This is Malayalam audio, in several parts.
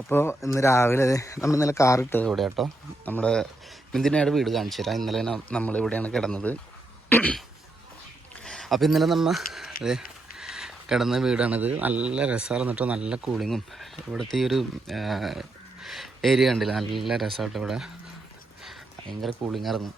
അപ്പോൾ ഇന്ന് രാവിലെ നമ്മൾ ഇന്നലെ കാർ ഇട്ടത് ഇവിടെ കേട്ടോ നമ്മുടെ മിന്തിനയുടെ വീട് കാണിച്ചു തരാം. ഇന്നലെ നമ്മൾ ഇവിടെയാണ് കിടന്നത്. അപ്പോൾ ഇന്നലെ നമ്മ അതെ കിടന്ന വീടാണിത്. നല്ല രസമാണ് കേട്ടോ. നല്ല കൂളിങ്ങും ഇവിടുത്തെ ഈ ഒരു ഏരിയ കണ്ടില്ല? നല്ല രസമാട്ടോ ഇവിടെ. ഭയങ്കര കൂളിങ്ങായിരുന്നു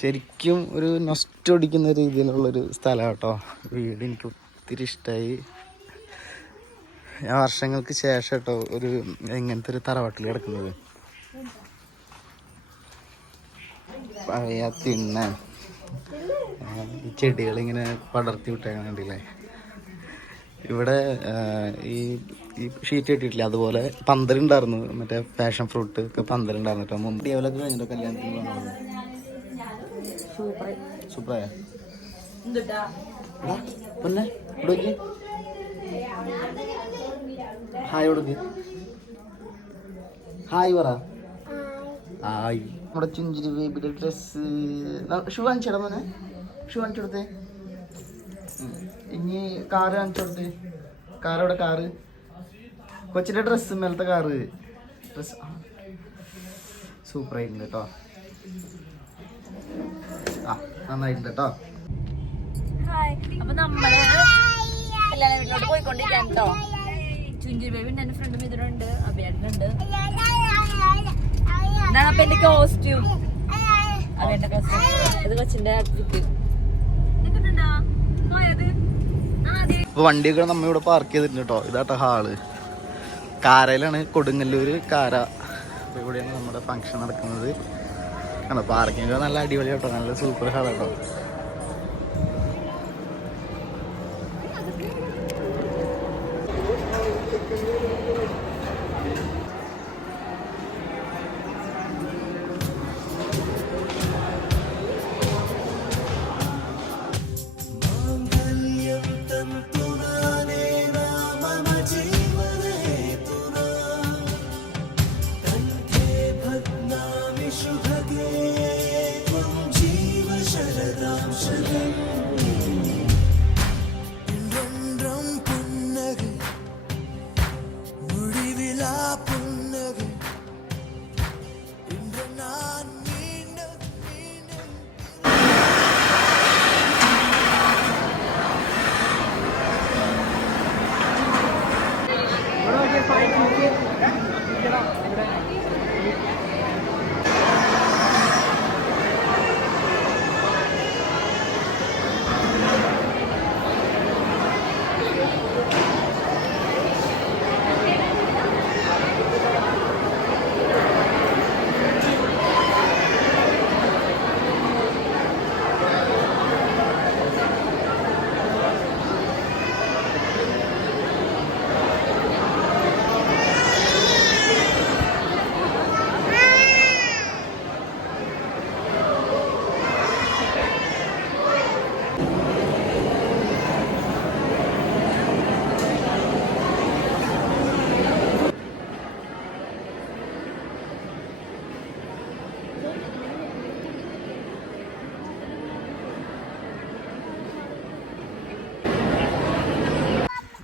ശരിക്കും ഒരു നൊസ്റ്റൊടിക്കുന്ന രീതിയിലുള്ളൊരു സ്ഥലം കേട്ടോ വീട് എനിക്ക് ഒത്തിരി ഇഷ്ടമായി ഞാൻ വർഷങ്ങൾക്ക് ശേഷം കേട്ടോ ഒരു എങ്ങനത്തെ ഒരു തറവാട്ടിൽ കിടക്കുന്നത്? പഴയ തിണ്ണ. ഈ ചെടികൾ ഇങ്ങനെ പടർത്തി കണ്ടില്ലേ? ഇവിടെ ഈ ഈ ഷീറ്റ് കിട്ടിയിട്ടില്ല അതുപോലെ പന്തലുണ്ടായിരുന്നു മറ്റേ പാഷൻ ഫ്രൂട്ട് ഒക്കെ പന്തലുണ്ടായിരുന്നു കേട്ടോ. മുമ്പ് ഡേവലൊക്കെ കഴിഞ്ഞിട്ടോ കല്യാണത്തിന് വന്നത് സൂപ്പറായ? പിന്നെ ഇവിടെ ഹായ് കൊടുക്ക് ഹായ് പറ. ഹായ് നമ്മുടെ ചുഞ്ചിരി ബേബിയുടെ ഡ്രസ്സ് ഷൂ കാണിച്ചടാ മോനെ? ഷൂ കാണിച്ചു കൊടുത്തേ ഇനി കാറ് കാണിച്ചു കൊടുത്തേ കാർ കാറ് കൊച്ചിന്റെ ഡ്രസ്സ് മേലത്തെ കാറ് ഡ്രസ് സൂപ്പർ ആയിട്ടുണ്ട് കേട്ടോ ആ നന്നായിട്ടുണ്ട് കേട്ടോ ഹായ് അപ്പൊ നമ്മൾ എല്ലാവരും വീട്ടിലോട്ട് പോയിക്കൊണ്ടിരിക്കാൻ കേട്ടോ ചുഞ്ചി ബേബി എന്റെ ഫ്രണ്ടും ഇതിലുണ്ട്. അബിയാടിനുണ്ട് എന്നാണ് അപ്പൊ എന്റെ കോസ്റ്റ്യൂം അതെന്റെ കോസ്റ്റ്യൂം ഇത് കൊച്ചിന്റെ ഇപ്പൊ വണ്ടിയൊക്കെ നമ്മ ഇവിടെ പാർക്ക് ചെയ്തിട്ടുണ്ട് കേട്ടോ ഇതാട്ടോ ഹാൾ കാരയിലാണ് കൊടുങ്ങല്ലൂര് കാര. അപ്പൊ ഇവിടെയാണ് നമ്മുടെ ഫംഗ്ഷൻ നടക്കുന്നത്. കണ്ടോ പാർക്കിംഗ് നല്ല അടിപൊളി കേട്ടോ നല്ല സൂപ്പർ ഹാൾ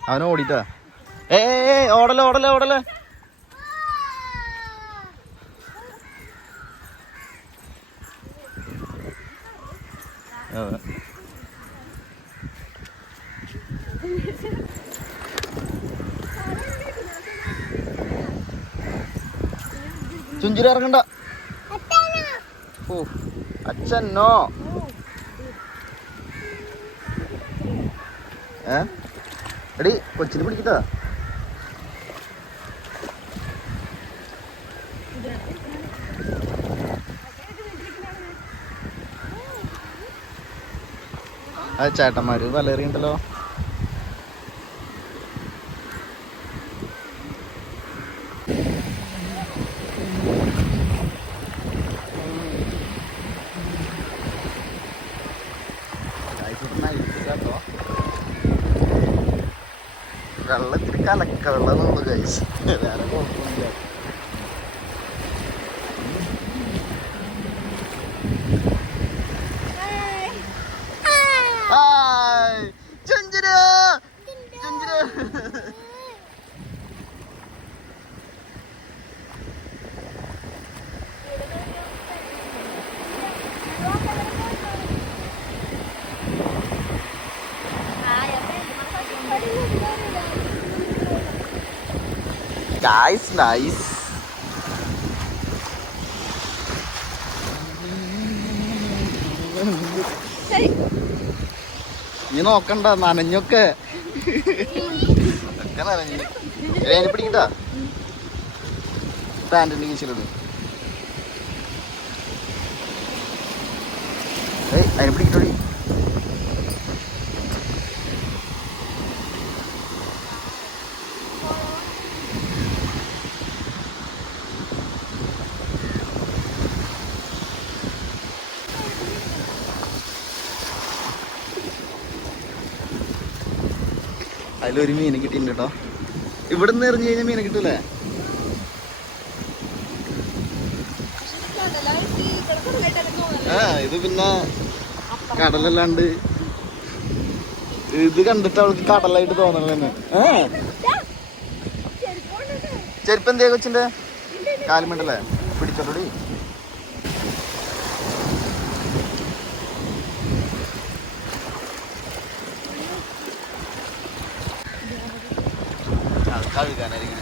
അവൻ ഓടിട്ടാ ഏ ഓടല ഓടല ഓടല. ചുഞ്ചിരി ഇറങ്ങണ്ട. ഓ അച്ഛനോ. ഏ? എടി കൊച്ചിന് പിടിക്കട്ടാ. ആ ചേട്ടന്മാര് വലറിയുണ്ടല്ലോ കലക്ക വെള്ളം ഗൈസ് വേറെ കുഴപ്പമൊന്നുമില്ല ഹായ് ചുഞ്ചിര ചുഞ്ചിര ഗായ്സ് നൈസ് നീ നോക്കണ്ട നനഞ്ഞൊക്കെ. ഒക്കെ നനഞ്ഞു. എടേ, പിടിക്കണ്ട. പിടിക്കട്ടാ ഉണ്ടെങ്കിൽ ഏയ് അതിനെ പിടിക്കട്ടോടി അതിലൊരു മീൻ കിട്ടിയിട്ടുണ്ട് കേട്ടോ ഇവിടെ നിന്ന് എറിഞ്ഞു കഴിഞ്ഞാൽ മീനെ കിട്ടൂലേ? ആ ഇത് പിന്നെ കടലല്ലാണ്ട് ഇത് കണ്ടിട്ട് അവൾക്ക് കടലായിട്ട് തോന്നണെന്ന് ചെരുപ്പ് എന്തേ കൊച്ചിന്റെ? കാലുമുണ്ടല്ലേ പിടിച്ചോടി കഴുകാനായിരിക്കും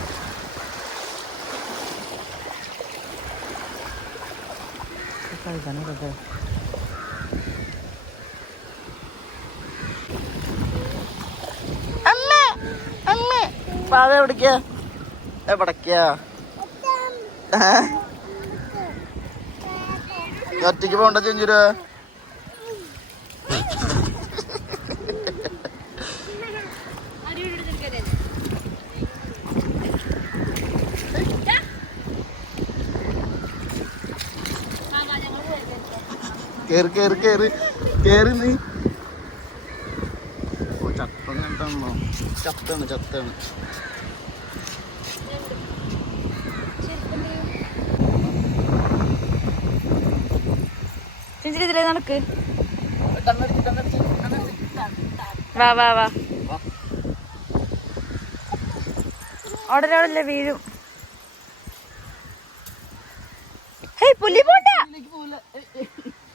കഴുകാനൊക്കെ അമ്മ അമ്മ. പാത എവിടേക്കാ? എവിടേക്കാ? ഒറ്റയ്ക്ക് പോണ്ട ചെഞ്ചുര? കേറി കേറി കേറി. കേറി നീ. ഓ ചത്തം ചത്താണ് ചത്താണ്. ചിഞ്ചിരി ഇതിലേ നടക്ക്. വാ വാ വാ. വീഴും. ഹേയ്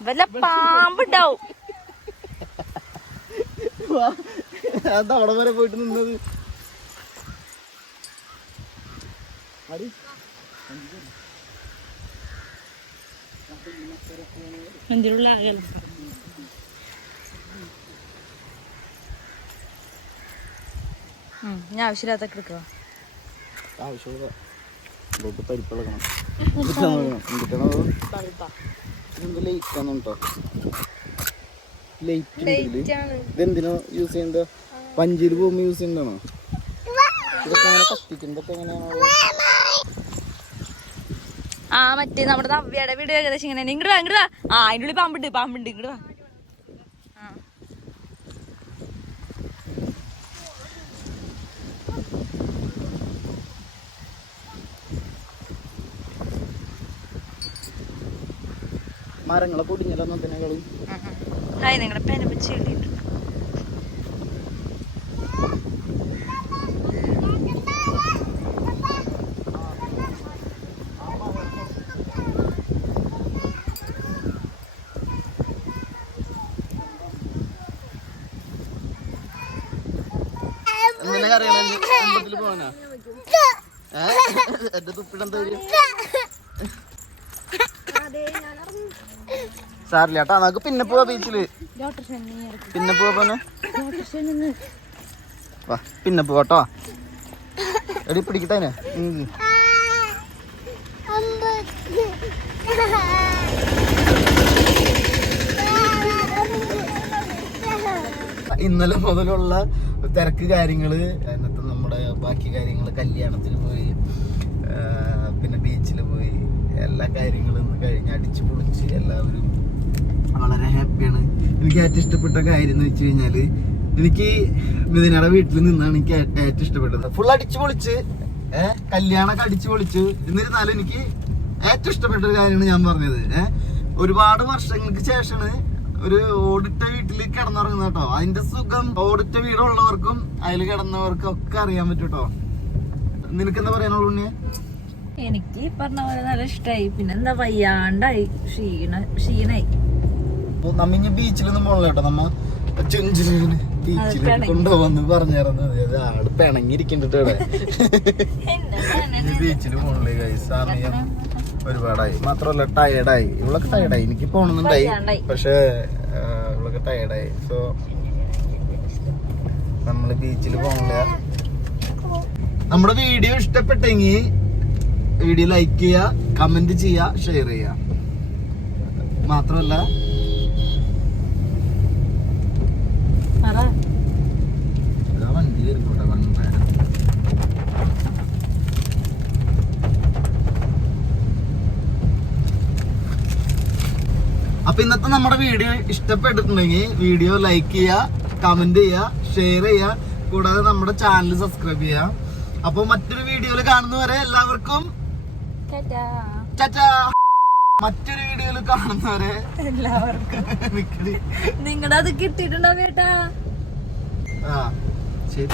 വല്ല പാമ്പുണ്ടാവും. അത് അവിടെ വരെ പോയിട്ട് നിന്നത്? ഞാൻ ആവശ്യമില്ലാത്തൊക്കെ എടുക്കുക ആവശ്യമുള്ള പരിപ്പിളക്കണം എന്ത് ലൈറ്റ് ആണ് കേട്ടോ. ലൈറ്റ് ഇതെന്തിനാ യൂസ് ചെയ്യുന്നത് യൂസ് ചെയ്യുന്നതാണോ ഇതൊക്കെ എങ്ങനെ കത്തിക്കും. ഇതൊക്കെ ആ മറ്റേ നമ്മുടെ നവ്യയുടെ വീട് ഏകദേശം ഇങ്ങനെ ഇങ്ങോട്ട് വാ ഇങ്ങോട്ട് വാ. ആ അതിന്റെ ഉള്ളിൽ പാമ്പുണ്ട് പാമ്പുണ്ട്. ഇങ്ങോട്ട് വാ. മരങ്ങളെ ഉം. ഹായ് നിങ്ങളുടെ പേന വെച്ച് എഴുതിയിട്ടുണ്ട്. എന്തിനാ കറിയണ പോവാനാ? എന്റെ തുപ്പിടം തരും സാറില്ല. കേട്ടാ നമുക്ക് പിന്നെ പോവാ ബീച്ചിൽ. പിന്നെ പോവാ പോന്നെ. വാ പിന്നെ പോവാട്ടോ എടി പിടിക്കട്ടെ. ഇന്നലെ മുതലുള്ള തിരക്ക് കാര്യങ്ങൾ ഇന്നത്തെ നമ്മുടെ ബാക്കി കാര്യങ്ങൾ കല്യാണത്തിന് പോയി പിന്നെ ബീച്ചിൽ പോയി എല്ലാ കാര്യങ്ങളും ഇന്ന് കഴിഞ്ഞ് അടിച്ചു പൊളിച്ച് എല്ലാവരും ഏറ്റവും ഇഷ്ടപ്പെട്ട കാര്യം എന്ന് വെച്ച് കഴിഞ്ഞാൽ എനിക്ക് മിഥുനയുടെ വീട്ടിൽ നിന്നാണ് എനിക്ക് ഏറ്റവും ഇഷ്ടപ്പെട്ടത്. ഫുൾ അടിച്ചു പൊളിച്ച് ഏഹ് കല്യാണമൊക്കെ അടിച്ചു പൊളിച്ച് എന്നിരുന്നാലും എനിക്ക് ഏറ്റവും ഇഷ്ടപ്പെട്ട ഒരു കാര്യമാണ് ഞാൻ പറഞ്ഞത്. ഏഹ് ഒരുപാട് വർഷങ്ങൾക്ക് ശേഷമാണ് ഒരു ഓടിട്ട വീട്ടിൽ കിടന്നുറങ്ങുന്നത് കേട്ടോ. അതിന്റെ സുഖം ഓടിട്ട വീടുള്ളവർക്കും അതിൽ കിടന്നവർക്കും ഒക്കെ അറിയാൻ പറ്റും കേട്ടോ. നിനക്ക് എന്താ പറയാനുള്ളൂ ഉണ്ണിയെ? എനിക്ക് പറഞ്ഞ പോലെ നല്ല ഇഷ്ടായി. പിന്നെന്താ വയ്യാണ്ടായി. ക്ഷീണ ക്ഷീണായി. അപ്പൊ നമ്മ ഇനി ബീച്ചിലൊന്നും പോകണില്ല കേട്ടോ നമ്മ ചുഞ്ചിലിന് ബീച്ചിൽ. കൊണ്ടുപോകുന്നു പറഞ്ഞിരുന്നത് അത് ആൾ പിണങ്ങിയിരിക്കുന്നുണ്ട് ഇവിടെ. ബീച്ചിൽ പോകണില്ലേ ഗൈസ് സമയം ഒരുപാടായി. മാത്രമല്ല ടയർഡായി ഇവളൊക്കെ ടയർഡായി എനിക്ക് പോണെന്നുണ്ടായി പക്ഷെ ഇവളൊക്കെ ടയർഡായി സോ നമ്മൾ ബീച്ചിൽ പോകണില്ല നമ്മുടെ വീഡിയോ ഇഷ്ടപ്പെട്ടെങ്കിൽ വീഡിയോ ലൈക്ക് ചെയ്യുക കമന്റ് ചെയ്യുക ഷെയർ ചെയ്യുക മാത്രമല്ല നമ്മുടെ വീഡിയോ ഇഷ്ടപ്പെട്ടിട്ടുണ്ടെങ്കിൽ വീഡിയോ ലൈക്ക് ചെയ്യുക കമന്റ് ചെയ്യുക ഷെയർ ചെയ്യുക. കൂടാതെ നമ്മുടെ ചാനൽ സബ്സ്ക്രൈബ് ചെയ്യുക. അപ്പോൾ മറ്റൊരു വീഡിയോയിൽ കാണുന്നവരെ എല്ലാവർക്കും മറ്റൊരു വീഡിയോയിൽ കാണുന്നവരെ എല്ലാവർക്കും. നിങ്ങളുടെ അത് കിട്ടിയിട്ടുണ്ടോ ബേട്ടാ ആ ശരി.